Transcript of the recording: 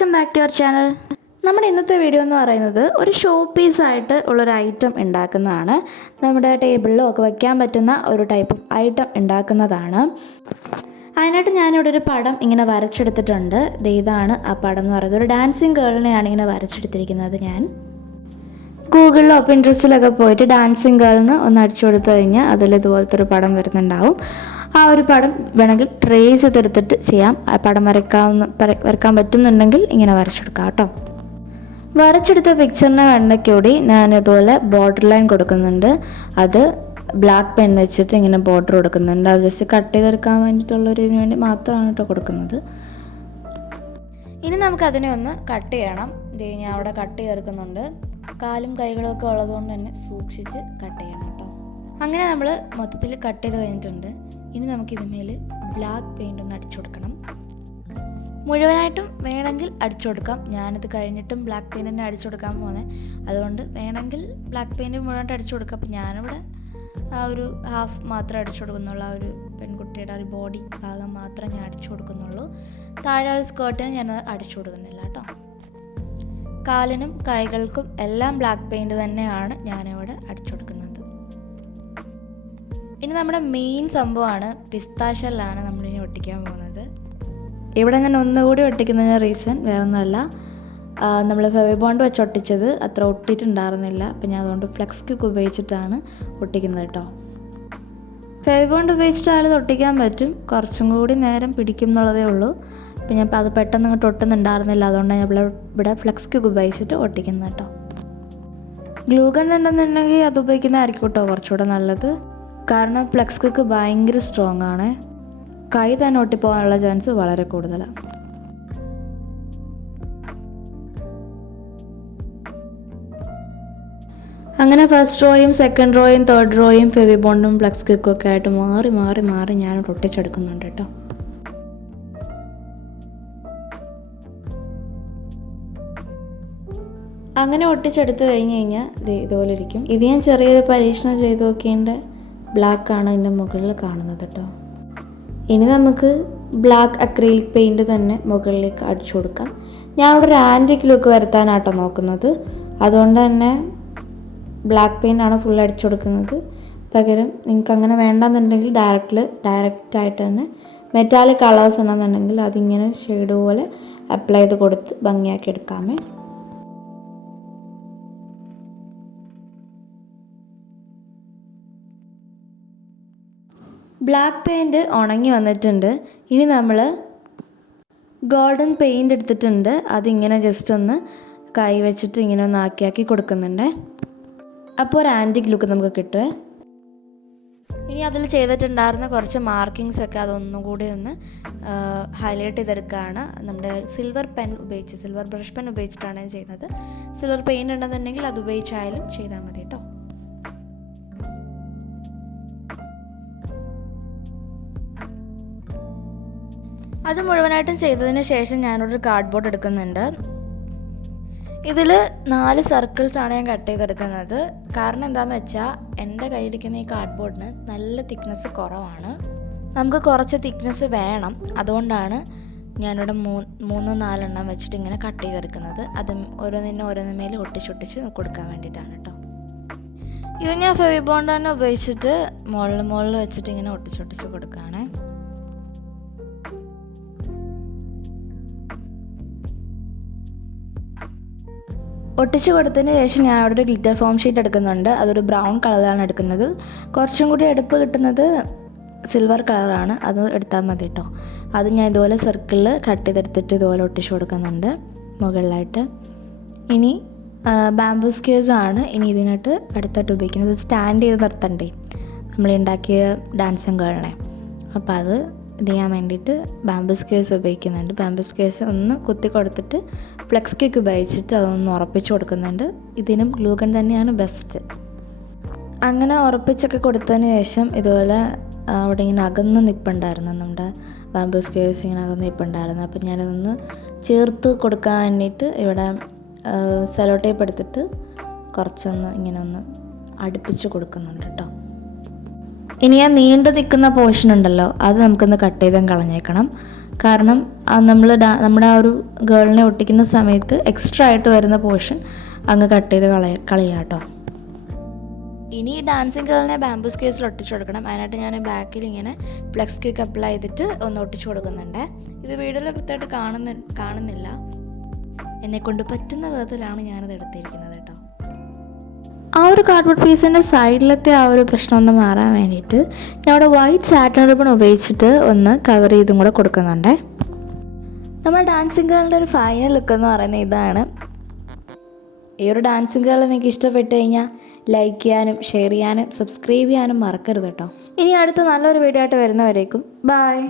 Welcome back to our channel. നമ്മുടെ ഇന്നത്തെ video എന്ന് പറയുന്നത് ഒരു ഷോ പീസായിട്ട് ഉള്ളൊരു ഐറ്റം ഉണ്ടാക്കുന്നതാണ്. നമ്മുടെ ടേബിളിലോ ഒക്കെ വയ്ക്കാൻ പറ്റുന്ന ഒരു ടൈപ്പ് ഓഫ് ഐറ്റം ഉണ്ടാക്കുന്നതാണ്. അതിനായിട്ട് ഞാനിവിടെ ഒരു പടം ഇങ്ങനെ വരച്ചെടുത്തിട്ടുണ്ട്. ഇതാണ് ആ പടം എന്ന് പറയുന്നത്. ഒരു ഡാൻസിങ് ഗേളിനെയാണ് ഇങ്ങനെ വരച്ചെടുത്തിരിക്കുന്നത് ഞാൻ. ഗൂഗിളിലോ പിൻട്രസ്റ്റിലൊക്കെ പോയിട്ട് ഡാൻസിങ് ഗേളിന് ഒന്ന് അടിച്ചു കൊടുത്തു കഴിഞ്ഞാൽ അതിൽ ഇതുപോലത്തെ ഒരു പടം വരുന്നുണ്ടാവും. ആ ഒരു പടം വേണമെങ്കിൽ ട്രേസ് ചെയ്തെടുത്തിട്ട് ചെയ്യാം. ആ പടം വരയ്ക്കാവുന്ന വര- വരയ്ക്കാൻ പറ്റുന്നുണ്ടെങ്കിൽ ഇങ്ങനെ വരച്ചെടുക്കാം കേട്ടോ. വരച്ചെടുത്ത പിക്ചറിന്റെ വെണ്ണയ്ക്കൂടി ഞാൻ ഇതുപോലെ ബോർഡർ ലൈൻ കൊടുക്കുന്നുണ്ട്. അത് ബ്ലാക്ക് പെൻ വെച്ചിട്ട് ഇങ്ങനെ ബോർഡർ കൊടുക്കുന്നുണ്ട്. അത് ജസ്റ്റ് കട്ട് ചെയ്തെടുക്കാൻ വേണ്ടിയിട്ടുള്ളൊരു ഇതിന് വേണ്ടി മാത്രമാണ് കേട്ടോ കൊടുക്കുന്നത്. ഇനി നമുക്ക് അതിനെ ഒന്ന് കട്ട് ചെയ്യണം. ഇത് ഞാൻ അവിടെ കട്ട് ചേർക്കുന്നുണ്ട് കാലും കൈകളും ഒക്കെ ഉള്ളതുകൊണ്ട് തന്നെ സൂക്ഷിച്ച് കട്ട് ചെയ്യണം കേട്ടോ. അങ്ങനെ നമ്മൾ മൊത്തത്തിൽ കട്ട് ചെയ്ത് കഴിഞ്ഞിട്ടുണ്ട്. ഇനി നമുക്ക് ഇതിന്മേൽ ബ്ലാക്ക് പെയിന്റ് ഒന്ന് അടിച്ചു കൊടുക്കണം. മുഴുവനായിട്ടും വേണമെങ്കിൽ അടിച്ചു കൊടുക്കാം. ഞാനത് കഴിഞ്ഞിട്ടും ബ്ലാക്ക് പെയിന്റ് തന്നെ അടിച്ചു കൊടുക്കാൻ പോകുന്നത് അതുകൊണ്ട് വേണമെങ്കിൽ ബ്ലാക്ക് പെയിന്റ് മുഴുവനായിട്ട് അടിച്ചു കൊടുക്കാം. അപ്പം ഞാനിവിടെ ആ ഒരു ഹാഫ് മാത്രം അടിച്ചു കൊടുക്കുന്നുള്ളൂ. ആ ഒരു പെൺകുട്ടിയുടെ ഒരു ബോഡി ഭാഗം മാത്രം ഞാൻ അടിച്ചു കൊടുക്കുന്നുള്ളൂ. താഴെ ഒരു സ്കേർട്ടിന് ഞാൻ അടിച്ചു കൊടുക്കുന്നില്ല കേട്ടോ. കാലിനും കൈകൾക്കും എല്ലാം ബ്ലാക്ക് പെയിന്റ് തന്നെയാണ് ഞാനിവിടെ അടിച്ചു കൊടുക്കുന്നത്. ഇനി നമ്മുടെ മെയിൻ സംഭവമാണ് പിസ്താഷലാണ് നമ്മളിനി ഒട്ടിക്കാൻ പോകുന്നത്. ഇവിടെ ഞാൻ ഒന്നുകൂടി ഒട്ടിക്കുന്നതിന് റീസൺ വേറെ ഒന്നുമല്ല നമ്മൾ ഫെവി ബോണ്ട് വെച്ച് ഒട്ടിച്ചത് അത്ര ഒട്ടിയിട്ടുണ്ടായിരുന്നില്ല അപ്പം ഞാൻ അതുകൊണ്ട് ഫ്ലെക്സ് ക്യൂക്ക് ഉപയോഗിച്ചിട്ടാണ് ഒട്ടിക്കുന്നത് കേട്ടോ. ഫെവി ബോണ്ട് ഇത് ഒട്ടിക്കാൻ പറ്റും. കുറച്ചും കൂടി നേരം പിടിക്കും എന്നുള്ളതേ ഉള്ളൂ. അപ്പം ഞാൻ അത് പെട്ടെന്ന് ഇങ്ങോട്ട് ഒട്ടുന്നുണ്ടായിരുന്നില്ല. അതുകൊണ്ട് ഞാൻ ഇവിടെ ഇവിടെ ഫ്ലെക്സ് ക്യൂക്ക് ഉപയോഗിച്ചിട്ട് ഒട്ടിക്കുന്നത് കേട്ടോ. ഗ്ലൂ ഗൺ ഉണ്ടെന്നുണ്ടെങ്കിൽ അത് ഉപയോഗിക്കുന്നതായിരിക്കും കേട്ടോ കുറച്ചുകൂടെ നല്ലത്. കാരണം ഫ്ലെക്സ് കുക്ക് ഭയങ്കര സ്ട്രോങ് ആണ്. കൈ തന്നെ ഒട്ടിപ്പോകാനുള്ള ചാൻസ് വളരെ കൂടുതലാണ് അങ്ങനെ ഫസ്റ്റ് റോയും സെക്കൻഡ് റോയും തേർഡ് റോയും ഫെവി ബോണ്ടും ഫ്ലെക്സ് കിക്കും ഒക്കെ ആയിട്ട് മാറി മാറി മാറി ഞാൻ ഒട്ടിച്ചെടുക്കുന്നുണ്ട് കേട്ടോ. അങ്ങനെ ഒട്ടിച്ചെടുത്ത് കഴിഞ്ഞ് കഴിഞ്ഞാൽ ഇതേ ഇതുപോലെ ഇരിക്കും. ഇത് ഞാൻ ചെറിയൊരു പരീക്ഷണം ചെയ്ത് നോക്കിയതിന്റെ ബ്ലാക്കാണ് ഇതിന്റെ മുകളിൽ കാണുന്നത് കേട്ടോ ഇനി നമുക്ക് ബ്ലാക്ക് അക്രിലിക് പെയിന്റ് തന്നെ മുകളിലേക്ക് അടിച്ചു കൊടുക്കാം. ഞാൻ ഒരു ആന്റിക് ലുക്ക് വരുത്താനാട്ടോ നോക്കുന്നത്. അതുകൊണ്ട് തന്നെ ബ്ലാക്ക് പെയിന്റ് ആണ് ഫുൾ അടിച്ചു കൊടുക്കുന്നത്. പകരം നിങ്ങൾക്ക് അങ്ങനെ വേണ്ടെന്നുണ്ടെങ്കിൽ ഡയറക്റ്റിൽ ഡയറക്റ്റ് ആയിട്ട് തന്നെ മെറ്റാലിക് കളേഴ്സ് ഉണ്ടെന്നുണ്ടെങ്കിൽ അതിങ്ങനെ ഷെയ്ഡ് പോലെ അപ്ലൈ ചെയ്ത് കൊടുത്ത് ഭംഗിയാക്കി എടുക്കാമേ. ബ്ലാക്ക് പെയിന്റ് ഉണങ്ങി വന്നിട്ടുണ്ട്. ഇനി നമ്മൾ ഗോൾഡൻ പെയിന്റ് എടുത്തിട്ടുണ്ട്. അതിങ്ങനെ ജസ്റ്റ് ഒന്ന് കൈ വെച്ചിട്ട് ഇങ്ങനെ ഒന്ന് ആക്കിയാക്കി ആക്കി കൊടുക്കുന്നുണ്ട്. അപ്പോൾ ഒരു ആന്റിക് ലുക്ക് നമുക്ക് കിട്ടുമേ ഇനി അതിൽ ചെയ്തിട്ടുണ്ടായിരുന്ന കുറച്ച് മാർക്കിങ്സ് ഒക്കെ അതൊന്നും കൂടി ഒന്ന് ഹൈലൈറ്റ് ചെയ്തെടുക്കുകയാണ് നമ്മുടെ സിൽവർ പെൻ ഉപയോഗിച്ച് സിൽവർ ബ്രഷ് പെൻ ഉപയോഗിച്ചിട്ടാണ് ഞാൻ ചെയ്യുന്നത്. സിൽവർ പെയിന്റ് ഉണ്ടെന്നുണ്ടെങ്കിൽ അത് ഉപയോഗിച്ചായാലും ചെയ്താൽ മതി കേട്ടോ. അത് മുഴുവനായിട്ടും ചെയ്തതിന് ശേഷം ഞാനൊരു കാർഡ് ബോർഡ് എടുക്കുന്നുണ്ട്. ഇതിൽ നാല് സർക്കിൾസാണ് ഞാൻ കട്ട് ചെയ്തെടുക്കുന്നത്. കാരണം എന്താണെന്ന് വെച്ചാൽ എന്റെ കയ്യിലിരിക്കുന്ന ഈ കാർഡ് ബോർഡിന് നല്ല തിക്നെസ് കുറവാണ്. നമുക്ക് കുറച്ച് തിക്നെസ് വേണം. അതുകൊണ്ടാണ് ഞാനിവിടെ മൂ മൂന്ന് നാലെണ്ണം വെച്ചിട്ട് ഇങ്ങനെ കട്ട് ചെയ്തെടുക്കുന്നത്. അത് ഓരോന്നിനും ഓരോന്നിന്മേൽ ഒട്ടിച്ചൊട്ടിച്ച് കൊടുക്കാൻ വേണ്ടിയിട്ടാണ് കേട്ടോ ഇത് ഞാൻ ഫെവി ബോണ്ട് തന്നെ ഉപയോഗിച്ചിട്ട് മുകളിൽ മുകളിൽ വെച്ചിട്ട് ഇങ്ങനെ ഒട്ടിച്ചൊട്ടിച്ച് കൊടുക്കുകയാണേ ഒട്ടിച്ച് കൊടുത്തതിന് ശേഷം ഞാൻ അവിടെ ഒരു ഗ്ലിറ്റർ ഫോം ഷീറ്റ് എടുക്കുന്നുണ്ട്. അതൊരു ബ്രൗൺ കളറാണ് എടുക്കുന്നത്. കുറച്ചും കൂടി എടുപ്പ് കിട്ടുന്നത് സിൽവർ കളറാണ് അത് എടുത്താൽ മതി കേട്ടോ അത് ഞാൻ ഇതുപോലെ സർക്കിളിൽ കട്ട് ചെയ്തെടുത്തിട്ട് ഇതുപോലെ ഒട്ടിച്ചു കൊടുക്കുന്നുണ്ട് മുകളിലായിട്ട്. ഇനി ബാംബൂ ആണ് ഇനി ഇതിനായിട്ട് അടുത്തായിട്ട് ഉപയോഗിക്കുന്നത്. സ്റ്റാൻഡ് ചെയ്ത് നിർത്തണ്ടേ. നമ്മൾ ഉണ്ടാക്കിയ ഡാൻസും കേളണേ അപ്പോൾ അത് ഇത് ചെയ്യാൻ വേണ്ടിയിട്ട് ബാംബൂ സ്ക്വേഴ്സ് ഉപയോഗിക്കുന്നുണ്ട്. ബാംബൂ സ്ക്വേഴ്സ് ഒന്ന് കുത്തി കൊടുത്തിട്ട് ഫ്ലെക്സ് കേക്ക് ഉപയോഗിച്ചിട്ട് അതൊന്ന് ഉറപ്പിച്ച് കൊടുക്കുന്നുണ്ട്. ഇതിനും ഗ്ലൂഗൺ തന്നെയാണ് ബെസ്റ്റ് അങ്ങനെ ഉറപ്പിച്ചൊക്കെ കൊടുത്തതിന് ശേഷം ഇതുപോലെ അവിടെ ഇങ്ങനെ അകന്ന് നിൽപ്പുണ്ടായിരുന്നു നമ്മുടെ ബാംബൂ സ്ക്വേഴ്സ് ഇങ്ങനെ അകന്ന് നിൽപ്പുണ്ടായിരുന്നു അപ്പം ഞാനതൊന്ന് ചേർത്ത് കൊടുക്കാൻ വേണ്ടിയിട്ട് ഇവിടെ സെലോ ടേപ്പ് എടുത്തിട്ട് കുറച്ചൊന്ന് ഇങ്ങനെ ഒന്ന് അടുപ്പിച്ച് കൊടുക്കുന്നുണ്ട് കേട്ടോ ഇനി ആ നീണ്ടു നിൽക്കുന്ന പോർഷൻ ഉണ്ടല്ലോ അത് നമുക്കൊന്ന് കട്ട് ചെയ്തും കളഞ്ഞേക്കണം. കാരണം നമ്മൾ നമ്മുടെ ആ ഒരു ഗേളിനെ ഒട്ടിക്കുന്ന സമയത്ത് എക്സ്ട്രാ ആയിട്ട് വരുന്ന പോർഷൻ അങ്ങ് കട്ട് ചെയ്ത് കളയ കളയുക കേട്ടോ ഇനി ഈ ഡാൻസിങ് ഗേളിനെ ബാംബൂസ് കേസിൽ ഒട്ടിച്ചു കൊടുക്കണം. അതിനായിട്ട് ഞാൻ ബാക്കിൽ ഇങ്ങനെ ഫ്ലെക്സ് കിക്ക് അപ്ലൈ ചെയ്തിട്ട് ഒന്ന് ഒട്ടിച്ചു കൊടുക്കുന്നുണ്ട്. ഇത് വീഡിയോയിൽ കൃത്യമായിട്ട് കാണുന്ന കാണുന്നില്ല. എന്നെ കൊണ്ട് പറ്റുന്ന വിധത്തിലാണ് ഞാനത് എടുത്തിരിക്കുന്നത് കേട്ടോ ആ ഒരു കാർഡ്ബോർഡ് പീസിന്റെ സൈഡിലത്തെ ആ ഒരു പ്രശ്നം ഒന്ന് മാറാൻ വേണ്ടിയിട്ട് ഞാൻ അവിടെ വൈറ്റ് സാറ്റൻ റിബൺ ഉപയോഗിച്ചിട്ട് ഒന്ന് കവർ ചെയ്തും കൂടെ കൊടുക്കുന്നുണ്ടേ. നമ്മൾ ഡാൻസിങ് ഗേളിന്റെ ഒരു ഫൈനൽ ലുക്ക് എന്ന് പറയുന്നത് ഇതാണ്. ഈ ഒരു ഡാൻസിങ് ഗേൾ നിങ്ങൾക്ക് ഇഷ്ടപ്പെട്ട് കഴിഞ്ഞാൽ ലൈക്ക് ചെയ്യാനും ഷെയർ ചെയ്യാനും സബ്സ്ക്രൈബ് ചെയ്യാനും മറക്കരുത് കേട്ടോ. ഇനി അടുത്ത നല്ലൊരു വീഡിയോ ആയിട്ട് വരുന്നവരേക്കും. ബായ്